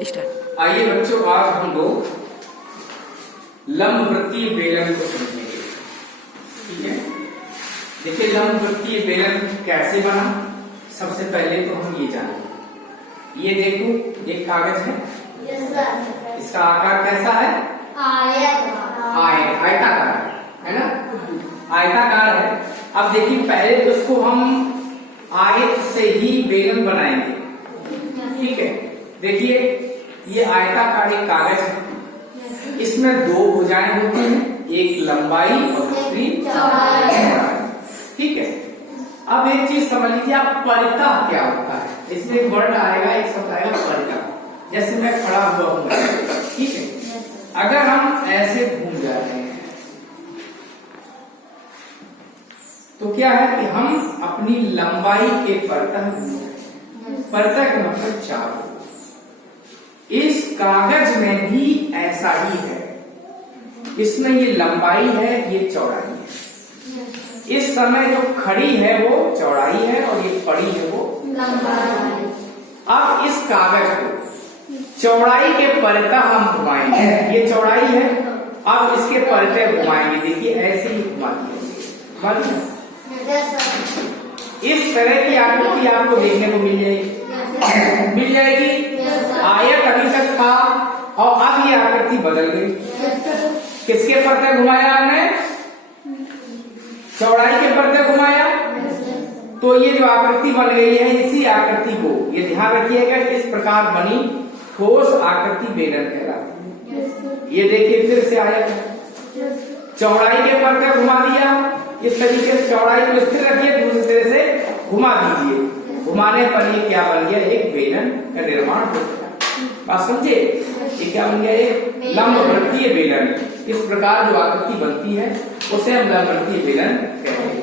Start. आइए बच्चों, आज हम लोग लंबवृत्तीय बेलन को समझेंगे। ठीक है, देखिए लंबवृत्तीय बेलन कैसे बना। सबसे पहले तो हम ये जानें, ये देखो एक कागज है, इसका आकार कैसा है? आयताकार है ना, आयताकार है। अब देखिए पहले तो इसको हम आयत से ही बेलन बनाएंगे। ठीक है, देखिए ये आयताकार एक कागज है, इसमें दो भुजाएं होती हैं, एक लंबाई और दूसरी चौड़ाई। ठीक है, अब एक चीज समझ लीजिए आप, परितः क्या होता है। इसमें एक वर्ड आएगा, एक शब्द आएगा परितः। जैसे मैं खड़ा हुआ हूं, ठीक है, अगर हम ऐसे घूम जा रहे हैं तो क्या है कि हम अपनी लंबाई के परितः घूम रहे हैं। परितः का मतलब चारों। इस कागज में भी ऐसा ही है, इसमें ये लंबाई है, ये चौड़ाई है। इस समय जो खड़ी है वो चौड़ाई है और ये पड़ी है वो लंबाई। अब इस कागज को चौड़ाई के परितः हम घुमाएंगे, ये चौड़ाई है, अब इसके परितः घुमाएंगे। देखिए ऐसे ही घुमा दिया, इस तरह की आकृति आपको देखने को मिल जाएगी। आयत अभी तक था और अब ये आकृति बदल गई। किसके परितः घुमाया आपने? चौड़ाई के परितः घुमाया, तो ये जो आकृति बन गई है, इसी आकृति को, ये ध्यान रखिएगा, इस प्रकार बनी ठोस आकृति बेलन कहलाती है। ये देखिए फिर से आयत, चौड़ाई के परितः घुमा दिया, इस तरीके से चौड़ाई को स्थिर रखिए, दूसरी तरह से घुमा दीजिए। घुमाने पर ये क्या बन गया? एक बेलन का निर्माण हो गया। बात समझे? ये क्या बन गया? एक लंबवृत्तीय बेलन। इस प्रकार जो आकृति बनती है उसे हम लंबवृत्तीय बेलन कहते हैं।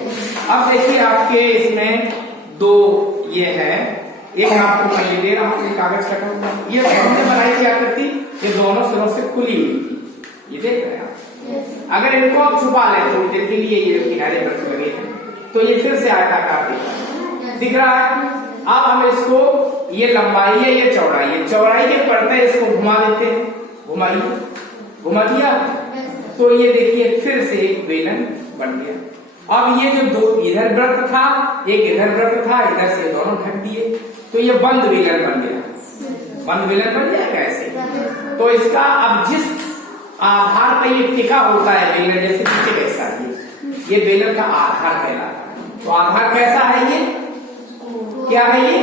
अब देखिए आपके इसमें दो ये है, एक आपको मैं ये दे रहा हूँ, कागज कटा हुआ, ये हमने बनाई थी आकृति, ये दोनों सिरों से खुली हुई थी, ये देख रहे हैं आप। अगर इनको आप छुपा लें तो के लिए ये किनारे वृत्त लगे हैं, तो ये फिर से आयताकार दिख रहा है। अब हम इसको, ये लंबाई है, ये चौड़ाई है, चौड़ाई के परितः इसको घुमा देते हैं, घुमाइए, घुमा दिया, तो ये देखिए फिर से एक बेलन बन गया। अब ये जो दो इधर वृत्त था, एक इधर वृत्त था, इधर से दोनों ढक दिए, तो ये बंद बेलन बन गया। बंद बेलन बन जाएगा ऐसे। तो इसका अब जिस आधार पर ये टिका होता है बेलन, जैसे नीचे कैसा ये बेलन का आधार कहलाता है। तो आधार कैसा है? ये क्या है? ये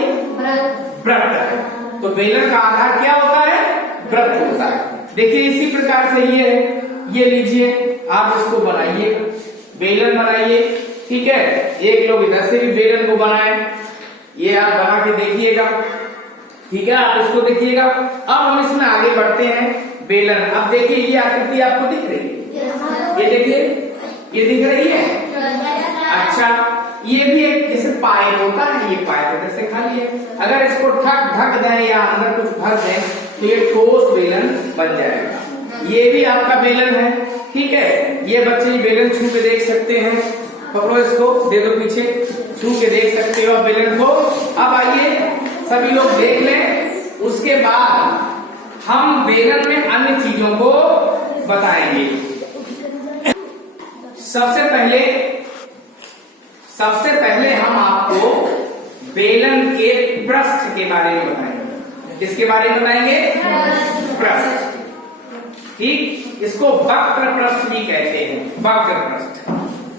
वृत्त है। तो बेलन का आधार क्या होता है? वृत्त होता है। देखिए इसी प्रकार से ये है, ये लीजिए आप इसको बनाइए, बेलन बनाइए। ठीक है, एक लोग इधर से भी बेलन को बनाए, ये आप बना के देखिएगा। ठीक है, आप इसको देखिएगा। अब हम इसमें आगे बढ़ते हैं। बेलन, अब देखिए ये आकृति आपको दिख रही है, ये देखिए, ये दिख रही है। अच्छा, ये भी एक जैसे पाइप होता है, ये पाइप इधर से खाली है, अगर इसको ढक दें या अंदर कुछ भर दें तो ये ठोस बेलन बन जाएगा। ये भी आपका बेलन है। ठीक है, ये बच्चे बेलन छू के देख सकते हैं, पकड़ो इसको, दे दो पीछे, छू के देख सकते हो बेलन को। अब आइए सभी लोग देख लें, उसके बाद हम बेलन में अन्य चीजों को बताएंगे। सबसे पहले हम आपको बेलन के पृष्ठ के बारे में बताएंगे। किसके बारे में बताएंगे? पृष्ठ। ठीक, इसको वक्र पृष्ठ भी कहते हैं, वक्र पृष्ठ।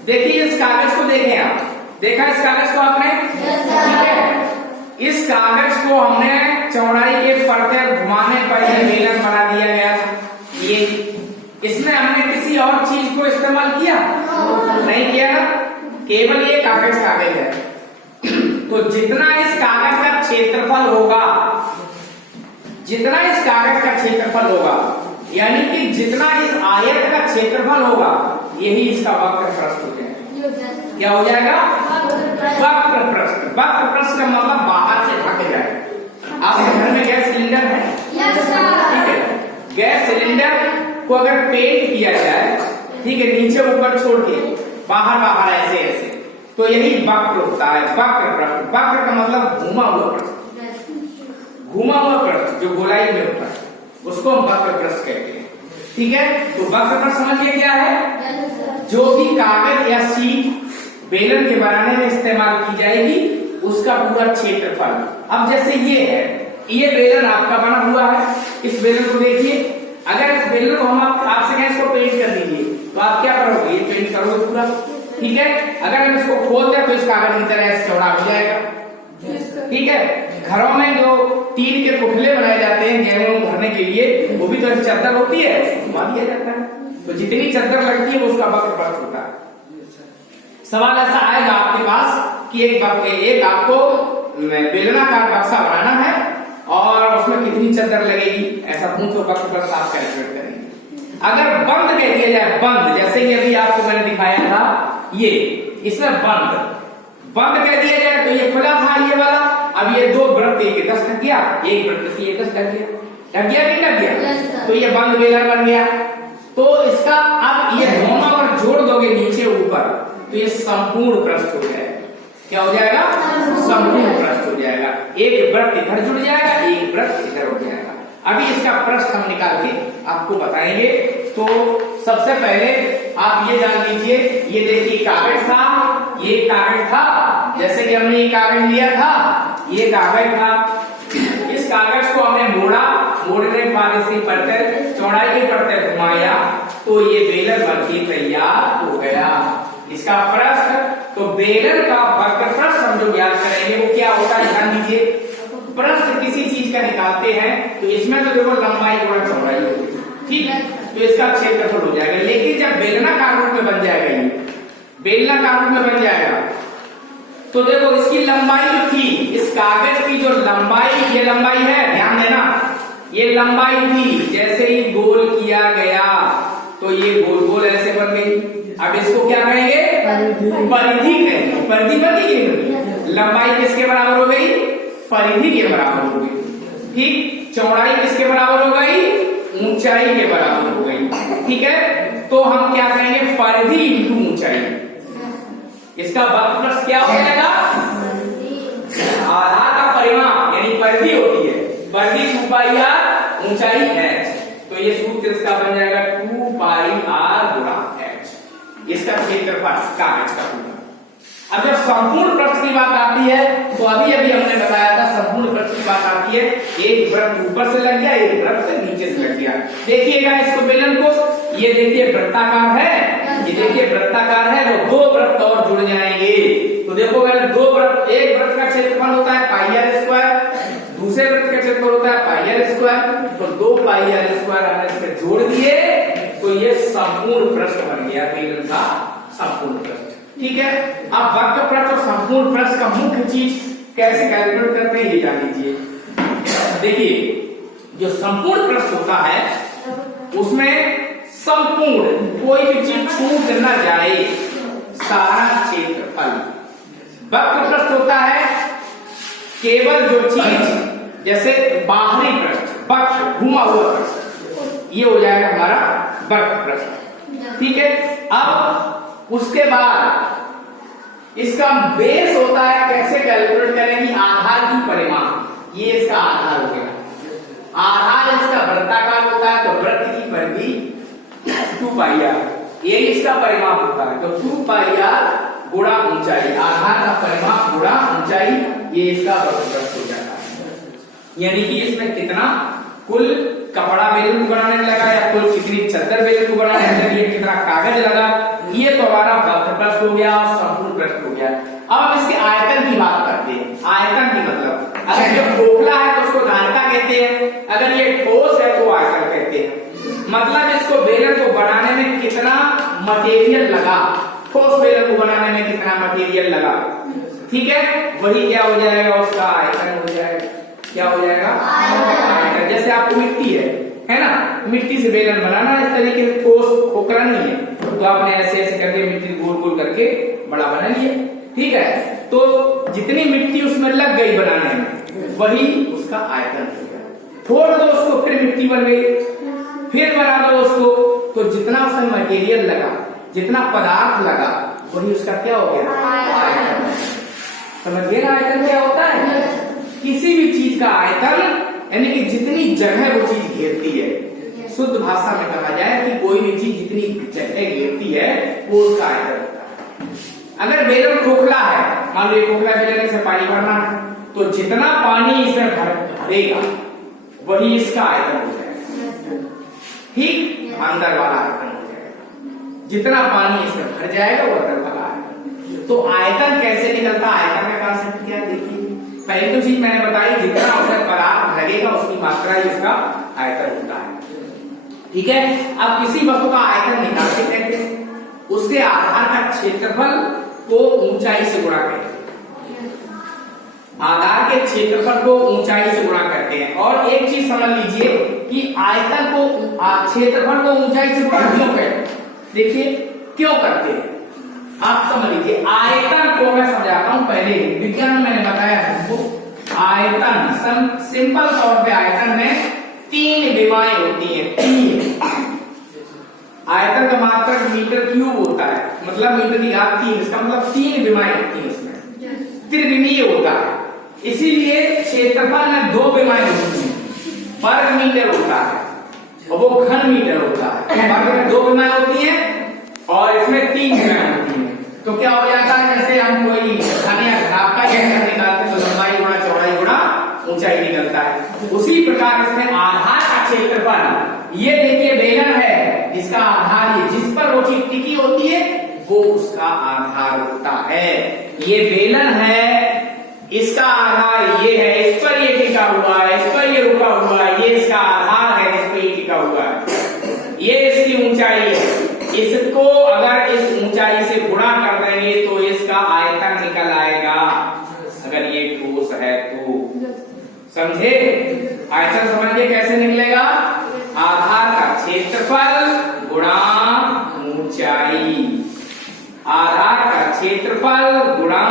देखिए इस कागज को देखें आप, देखा इस कागज को आपने? ठीक है, इस कागज को हमने चौड़ाई के परितः घुमाने पर यह बेलन बना दिया गया। ये इसमें हमने किसी और चीज को इस्तेमाल किया नहीं किया ना, केवल ये कागज है। तो जितना इस कागज का क्षेत्रफल होगा, जितना इस कागज का क्षेत्रफल होगा, यानी कि जितना इस आयत का क्षेत्रफल होगा, यही इसका वक्र पृष्ठ हो जाएगा। क्या हो जाएगा? वक्र पृष्ठ। वक्र पृष्ठ का मतलब बाहर से ढक जाए। आपके घर में गैस सिलेंडर है? ठीक है, गैस सिलेंडर को अगर पेंट किया जाए, ठीक है, नीचे ऊपर छोड़ के बाहर ऐसे ऐसे, तो यही वक्र होता है, वक्र पृष्ठ। वक्र का मतलब घुमा हुआ पृष्ठ, घुमा हुआ पृष्ठ जो गोलाई में होता है। उसको हम वक्र पृष्ठ कहते हैं। ठीक है, तो वक्र पृष्ठ समझिए क्या है, जो भी कागज या शीट बेलन के बनाने में इस्तेमाल की जाएगी उसका पूरा क्षेत्रफल। अब जैसे ये है, ये बेलन आपका बना हुआ है, इस बेलन को देखिए, अगर इस बेलन को हम आपसे कहें इसको पेंट कर दीजिए तो आप क्या करोगे, ये पेंट करोगे पूरा। ठीक है, अगर हम इसको खोल दें तो इस कागज की तरह चौड़ा हो जाएगा। ठीक है, घरों में जो टीन के पुतले बनाए जाते हैं गेहूं भरने के लिए, वो भी तो चादर होती है, घुमा दिया जाता है, तो जितनी चादर लगती है वो उसका वक्र पृष्ठ होता है। सवाल ऐसा आएगा आपके पास कि एक आपको बेलनाकार बक्सा बनाना है और उसमें कितनी चादर लगेगी, ऐसा पूछो, वक्र पृष्ठ आप कैलकुलेट करेंगे। अगर बंद कह दिया जाए, बंद, जैसे कि अभी आपको मैंने दिखाया था, ये इसमें बंद कह दिया जाए तो ये खुला था ये वाला, अब ये दो वृत्त एक 10 ढक गया, एक वृत्त से ये 10 ढक गया, ढक गया नहीं ढक गया, तो ये बंद बेलन बन गया। तो इसका अब ये दोनों अगर जोड़ दोगे नीचे ऊपर तो ये संपूर्ण पृष्ठ हो जाएगा। क्या हो जाएगा, संपूर्ण पृष्ठ हो जाएगा। एक वृत्त इधर जुड़ जाएगा, एक वृत्त इधर हो जाएगा। अभी इसका पृष्ठ हम निकाल के आपको बताएंगे। तो सबसे पहले आप ये जान लीजिए, ये देखिए कागज था, ये कागज था, जैसे कि हमने ये कागज लिया था, ये कागज था, इस कागज को हमने मोड़ने के बाद इसकी परतें, चौड़ाई की परतें घुमाया तो ये बेलन बनके तैयार हो गया। इसका पृष्ठ, तो बेलन का वक्र पृष्ठ हम जो ज्ञात करेंगे वो क्या होता है, ध्यान दीजिए। पृष्ठ किसी चीज का निकालते हैं तो इसमें तो देखो लंबाई गुणा चौड़ाई होगी, ठीक है, तो इसका क्षेत्रफल हो जाएगा। लेकिन जब बेलनाकार रूप में बन जाएगा, ये बेलनाकार रूप में बन जाएगा तो देखो इसकी लंबाई जो थी, इस कागज की जो लंबाई, ये लंबाई है, ध्यान देना, ये लंबाई थी, जैसे ही गोल किया गया तो ये गोल गोल ऐसे बन गई। अब इसको क्या कहेंगे, परिधि कहेंगे। परिधि बन गई, लंबाई किसके बराबर हो गई, परिधि के बराबर हो गई। ठीक, चौड़ाई किसके बराबर हो गई, ऊंचाई के बराबर हो गई। ठीक है, तो हम क्या कहेंगे, परिधि इंटू ऊंचाई। इसका वक्र पृष्ठ क्या हो जाएगा, आधार का परिमाण यानी परिधि होती है, परिधि 2 पाई r, ऊंचाई h, तो ये सूत्र इसका बन जाएगा 2 पाई r गुणा h। इसका क्षेत्रफल कागज का पूरा। अब जब संपूर्ण पृष्ठ की बात आती है तो अभी हमने बताया था, संपूर्ण पृष्ठ की बात आती है, एक वृत्त ऊपर से लग गया, एक वृत्त नीचे से लग गया। देखिएगा इसको बेलन को, ये देखिए वृत्ताकार है, ये देखिए वृत्ताकार है, तो दो वृत्त और जुड़ जाएंगे। तो देखो अगर दो वृत्त, एक वृत्त का क्षेत्रफल होता है पाई r स्क्वायर, दूसरे वृत्त का क्षेत्रफल होता है पाई r स्क्वायर, तो 2 पाई r स्क्वायर हमने इसमें जोड़ दिए तो ये संपूर्ण पृष्ठ बन गया, बेलन का संपूर्ण पृष्ठ। ठीक है, अब वक्र पृष्ठ और संपूर्ण पृष्ठ का मुख्य चीज कैसे कैलकुलेट करते हैं ये जान लीजिए। देखिए जो संपूर्ण पृष्ठ होता है उसमें संपूर्ण कोई भी चीज छूट न जाए, सारा क्षेत्रफल। वक्र पृष्ठ होता है केवल जो चीज, जैसे बाहरी पृष्ठ, वक्र घुमा हुआ पृष्ठ, ये हो जाएगा हमारा वक्र पृष्ठ। ठीक है, अब उसके बाद इसका बेस होता है, कैसे कैलकुलेट करेंगे, आधार की परिमाण, ये इसका आधार हो गया। आधार इसका वृत्ताकार होता है तो वृत्त की परिधि 2 पाई r, ये इसका परिमाप होता है, तो 2 पाई r गुणा ऊंचाई, आधार का परिमाप गुणा ऊंचाई, ये इसका वक्र पृष्ठ हो जाता है। यानी कि इसमें कितना कुल कपड़ा बेलन को बनाने में लगा या कुल कितनी चादर बेलन को बनाने में लगी, कितना कागज लगा, ये तो हमारा वक्र पृष्ठ हो गया, संपूर्ण पृष्ठ हो गया। अब हम इसके आयतन की बात करते हैं। आयतन की मतलब, अगर ये खोखला है तो उसको धारिता कहते हैं, अगर ये ठोस है तो आयतन कहते हैं। मतलब इसको बेलन को बनाने में कितना मटेरियल लगा, ठोस बेलन को बनाने में कितना मटेरियल लगा, ठीक है, वही क्या हो जाएगा, उसका आयतन हो जाएगा। क्या हो जाएगा, आयतन। जैसे आपको मिट्टी है ना, मिट्टी से बेलन बनाना, इस तरीके से ठोस खोखला नहीं है, तो आपने ऐसे ऐसे करके मिट्टी गोल गोल करके बड़ा बना लिया। ठीक है, तो जितनी मिट्टी उसमें लग गई बनाने में वही उसका आयतन हो गया। फोड़ दो उसको, फिर मिट्टी बन गई, फिर बना दो उसको, तो जितना उसमें मटेरियल लगा, जितना पदार्थ लगा, वही उसका क्या हो गया, आयतन। समझिए ना आयतन क्या होता है, किसी भी चीज का आयतन यानी कि जितनी जगह वो चीज घेरती है। शुद्ध भाषा में कहा जाए कि कोई भी चीज जितनी जगह घेरती है वो उसका आयतन होता है। अगर बेलन खोखला है, मान लो ये खोखला बेलन से पानी भरना है, तो जितना पानी इसमें भरेगा वही इसका आयतन हो जाएगा। ठीक, अंदर वाला आयतन हो जाएगा। जितना पानी इसमें भर जाएगा वो अंदर वाला आयतन। तो आयतन कैसे निकलता है, आयतन का कांसेप्ट क्या है देखिए। पहली तो चीज मैंने बताई, जितना उसमें पदार्थ लगेगा उसकी मात्रा ही उसका आयतन होता है। ठीक है, अब किसी वस्तु का आयतन निकालते कहते हैं, उसके आधार का क्षेत्रफल को ऊंचाई से गुणा करते हैं। आधार के क्षेत्रफल को ऊंचाई से गुणा करते हैं। और एक चीज समझ लीजिए कि आयतन को क्षेत्रफल को ऊंचाई से गुणा क्यों करते हैं, देखिए क्यों करते हैं आप समझ लीजिए। आयतन को मैं समझाता हूं, पहले विज्ञान में मैंने बताया हमको आयतन, सिंपल तौर पे आयतन में 3 विमाएं होती हैं। 3 आयतन का मात्रक मीटर क्यूब होता है, मतलब मीटर की घात 3, इसका मतलब 3 विमाएं होती हैं इसमें, त्रिविमीय होता है। इसीलिए क्षेत्रफल में 2 विमाएं होती हैं, वर्ग मीटर होता है और वो घन मीटर होता है। वर्ग में 2 विमाएं होती हैं और इसमें 3 विमाएं होती हैं। तो क्या हो जाता है, जैसे हम कोई घन या घनाभ का आयतन निकालते हैं तो लंबाई गुणा चौड़ाई गुणा ऊंचाई निकलता है। उसी प्रकार इसमें आधार का क्षेत्रफल, ये देखिए बेलन है, इसका आधार ये जिस पर वो चीज टिकी होती है वो उसका आधार होता है। ये बेलन है, इसका आधार ये है, इस पर ये टिका हुआ है, इस पर ये रुका हुआ है, ये इसका आधार है जिस पर ये टिका हुआ है, ये इसकी ऊंचाई है। इसको अगर इस ऊंचाई से गुणा कर देंगे तो इसका आयतन निकल आएगा, अगर ये ठोस है तो। समझे, आयतन समझिए कैसे निकलेगा, आधार का क्षेत्रफल गुणा ऊंचाई, आधार का क्षेत्रफल गुणा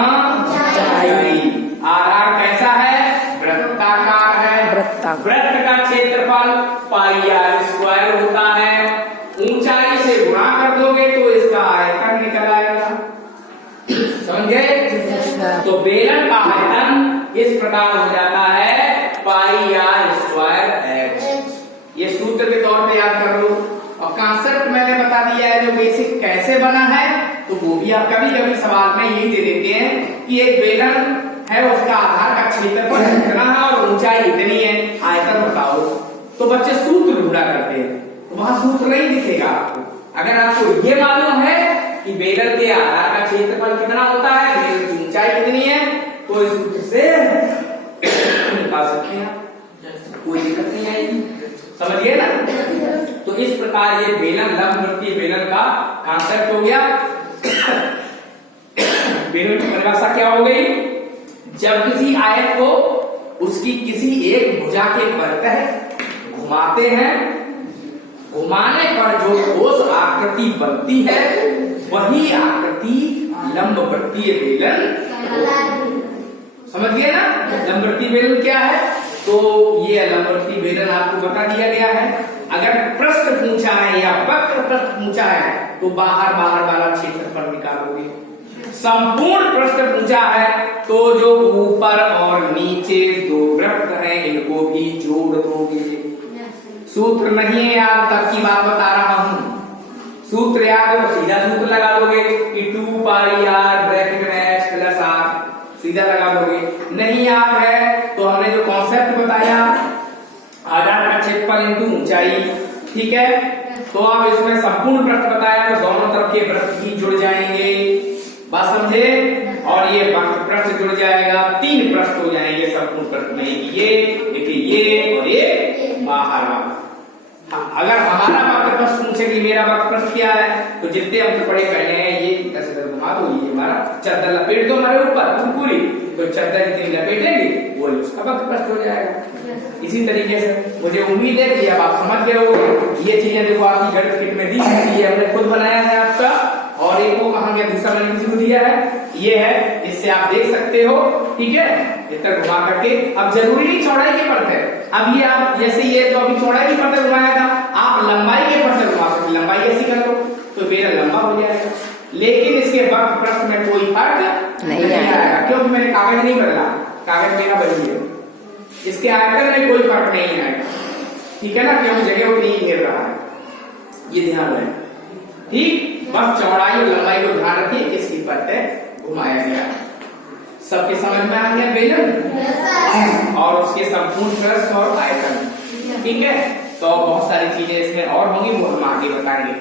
ऊंचाई। आधार कैसा है, वृत्ताकार है, वृत्त का क्षेत्रफल पाई आर स्क्वायर होता है। ऊंचाई से गुणा कर दोगे तो इसका आयतन निकल आएगा। समझे, तो बेलन का आयतन इस प्रकार हो जाता है पाई आर स्क्वायर एच। ये सूत्र के तौर पे याद कर लो। और कांसेप्ट मैंने बता दिया है जो बेसिक कैसे बना है, तो वो भी आप कभी कभी सवाल में यही दे देते हैं कि एक बेलन है, उसका आधार का क्षेत्रफल इतना है और ऊंचाई इतनी है, आयतन बताओ। तो बच्चे सूत्र ढूंढा करते हैं, तो वहां सूत्र नहीं दिखेगा आपको। अगर आपको ये मालूम है कि बेलन के आधार का क्षेत्रफल कितना होता है, बेलन की ऊंचाई कितनी है, तो इस सूत्र से निकाल सकते हैं, कोई दिक्कत नहीं आएगी। समझिए ना। तो इस प्रकार ये बेलन, लंबवृत्तीय बेलन का कांसेप्ट हो गया। बेलन की परिभाषा क्या हो गई, जब किसी आयत को उसकी किसी एक भुजा के परतः घुमाते हैं, घुमाने पर जो ठोस आकृति बनती है वही आकृति लंबवृत्तीय बेलन। समझ गए ना, लंबवृत्तीय बेलन क्या है, तो ये लंबवृत्तीय बेलन आपको बता दिया गया है। अगर पृष्ठ पूछा है या वक्र पृष्ठ पूछा है तो बाहर बाहर वाला क्षेत्रफल निकालोगे। संपूर्ण पृष्ठ पूछा है तो जो ऊपर और नीचे 2 वृत्त हैं इनको भी जोड़ दोगे। सूत्र नहीं है याद, तब की बात बता रहा हूं। सूत्र याद है तो सीधा सूत्र लगा दोगे कि 2 पाई आर ब्रैकेट में h प्लस r, सीधा लगा दोगे। नहीं याद है तो हमने जो कॉन्सेप्ट बताया, आधार का क्षेत्रफल इंटू ऊंचाई, ठीक है। तो अब इसमें संपूर्ण वृत्त बताया तो दोनों तरफ के वृत्त भी जुड़ जाएंगे, बात समझे। और ये पृष्ठ जुड़ जाएगा, 3 पृष्ठ हो जाएंगे संपूर्ण वृत्त में, ये और ये बाहर वाला। अगर हमारा वक्र पृष्ठ पूछे कि मेरा वक्र पृष्ठ क्या है, तो जितने हम पढ़े पहले हैं ये कैसे घुमा दो, ये हमारा चादर लपेट दो हमारे ऊपर पूरी, तो चादर जितनी लपेटेंगे वो उसका वक्र पृष्ठ हो जाएगा। इसी तरीके से मुझे उम्मीद है कि अब आप समझ गए हो। ये चीजें देखो आपकी गणित किट में दी है, ये हमने खुद बनाया है आपका, और एक को कहा गया दूसरा मैंने किसी को दिया है, ये है, इससे आप देख सकते हो, ठीक है। इस तरह घुमा करके, अब जरूरी नहीं चौड़ाई के परते, अब ये आप जैसे ये तो अभी चौड़ाई के परते घुमाया था, आप लंबाई के परते घुमा सकते, लंबाई ऐसी कर लो तो मेरा लंबा हो जाएगा। लेकिन इसके वक्र पृष्ठ में कोई फर्क नहीं आएगा, क्योंकि मैंने कागज नहीं बदला, कागज मेरा बदल गया, इसके आयतन में कोई फर्क नहीं आएगा। ठीक है ना, क्योंकि जगह उतनी ही घेर रहा है, ये ध्यान रहे। ठीक, बस चौड़ाई और लंबाई को ध्यान रखिए, इसकी परतें घुमाया गया। सबके समझ में आ गया बेलन और उसके संपूर्ण प्रस्थ और आयतन। ठीक है, तो बहुत सारी चीजें इसमें और होंगी, वो हम आगे बताएंगे।